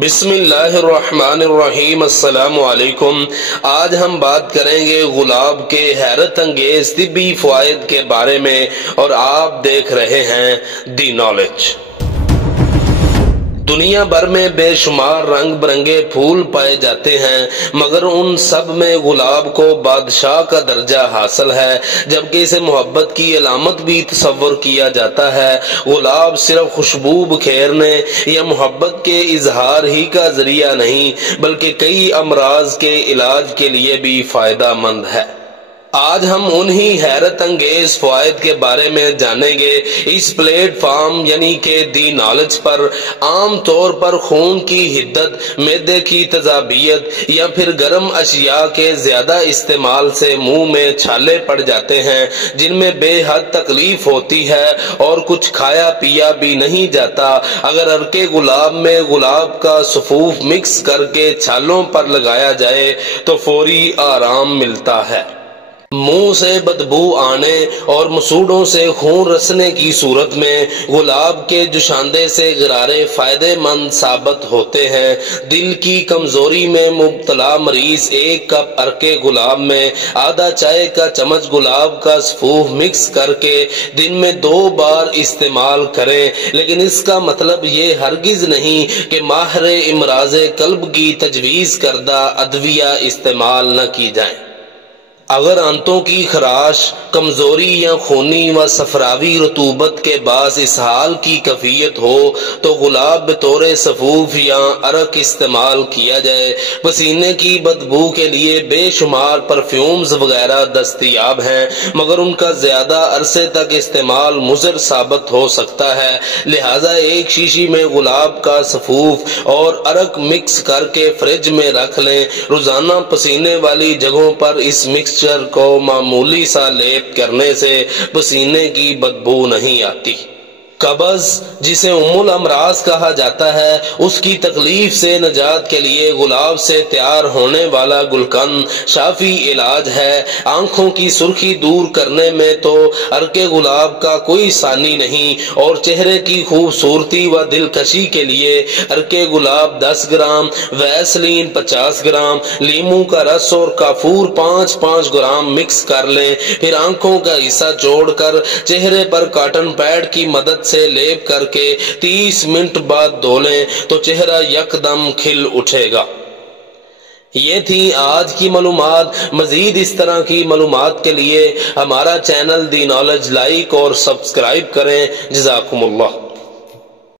بسم اللہ الرحمن الرحیم۔ السلام علیکم۔ آج ہم بات کریں گے گلاب کے حیرت انگیز طبی فوائد کے بارے میں، اور آپ دیکھ رہے ہیں دی نالج۔ دنیا بھر میں بے شمار رنگ برنگے پھول پائے جاتے ہیں، مگر ان سب میں گلاب کو بادشاہ کا درجہ حاصل ہے، جبکہ اسے محبت کی علامت بھی تصور کیا جاتا ہے۔ گلاب صرف خوشبو بکھیرنے یا محبت کے اظہار ہی کا ذریعہ نہیں، بلکہ کئی امراض کے علاج کے لیے بھی فائدہ مند ہے۔ آج ہم انہی حیرت انگیز فوائد کے بارے میں جانیں گے۔ اس پلیٹ فارم یعنی کہ دی نالج پر عام طور پر خون کی حدت، معدے کی تیزابیت یا پھر گرم اشیاء کے زیادہ استعمال سے منہ میں چھالے پڑ جاتے ہیں، جن میں بے حد تکلیف ہوتی ہے اور کچھ کھایا پیا بھی نہیں جاتا۔ اگر عرق گلاب میں گلاب کا سفوف مکس کر کے چھالوں پر لگایا جائے تو فوری آرام ملتا ہے۔ منہ سے بدبو آنے اور مسوڑوں سے خون رسنے کی صورت میں گلاب کے جوشاندے سے غرارے فائدہ مند ثابت ہوتے ہیں۔ دل کی کمزوری میں مبتلا مریض ایک کپ عرق گلاب میں آدھا چائے کا چمچ گلاب کا سفوف مکس کر کے دن میں 2 بار استعمال کریں، لیکن اس کا مطلب یہ ہرگز نہیں کہ ماہر امراض قلب کی تجویز کردہ ادویہ استعمال نہ کی جائیں۔ اگر آنتوں کی خراش، کمزوری یا خونی و صفراوی رطوبت کے باعث اسہال کی کیفیت ہو تو گلاب بطور سفوف یا عرق استعمال کیا جائے۔ پسینے کی بدبو کے لیے بے شمار پرفیومز وغیرہ دستیاب ہیں، مگر ان کا زیادہ عرصے تک استعمال مضر ثابت ہو سکتا ہے، لہذا ایک شیشی میں گلاب کا سفوف اور عرق مکس کر کے فریج میں رکھ لیں۔ روزانہ پسینے والی جگہوں پر اس مکس کو معمولی سا لیپ کرنے سے پسینے کی بدبو نہیں آتی۔ قبض، جسے ام الامراض کہا جاتا ہے، اس کی تکلیف سے نجات کے لیے گلاب سے تیار ہونے والا گلقند شافی علاج ہے۔ آنکھوں کی سرخی دور کرنے میں تو عرق گلاب کا کوئی ثانی نہیں، اور چہرے کی خوبصورتی و دلکشی کے لیے عرق گلاب 10 گرام، ویسلین 50 گرام، لیموں کا رس اور کافور 5 گرام مکس کر لیں، پھر آنکھوں کا حصہ چھوڑ کر چہرے پر کاٹن پیڈ کی مدد سے لیپ کر کے 30 منٹ بعد دھو لیں تو چہرہ یکدم کھل اٹھے گا۔ یہ تھی آج کی معلومات۔ مزید اس طرح کی معلومات کے لیے ہمارا چینل دی نالج لائک اور سبسکرائب کریں۔ جزاکم اللہ۔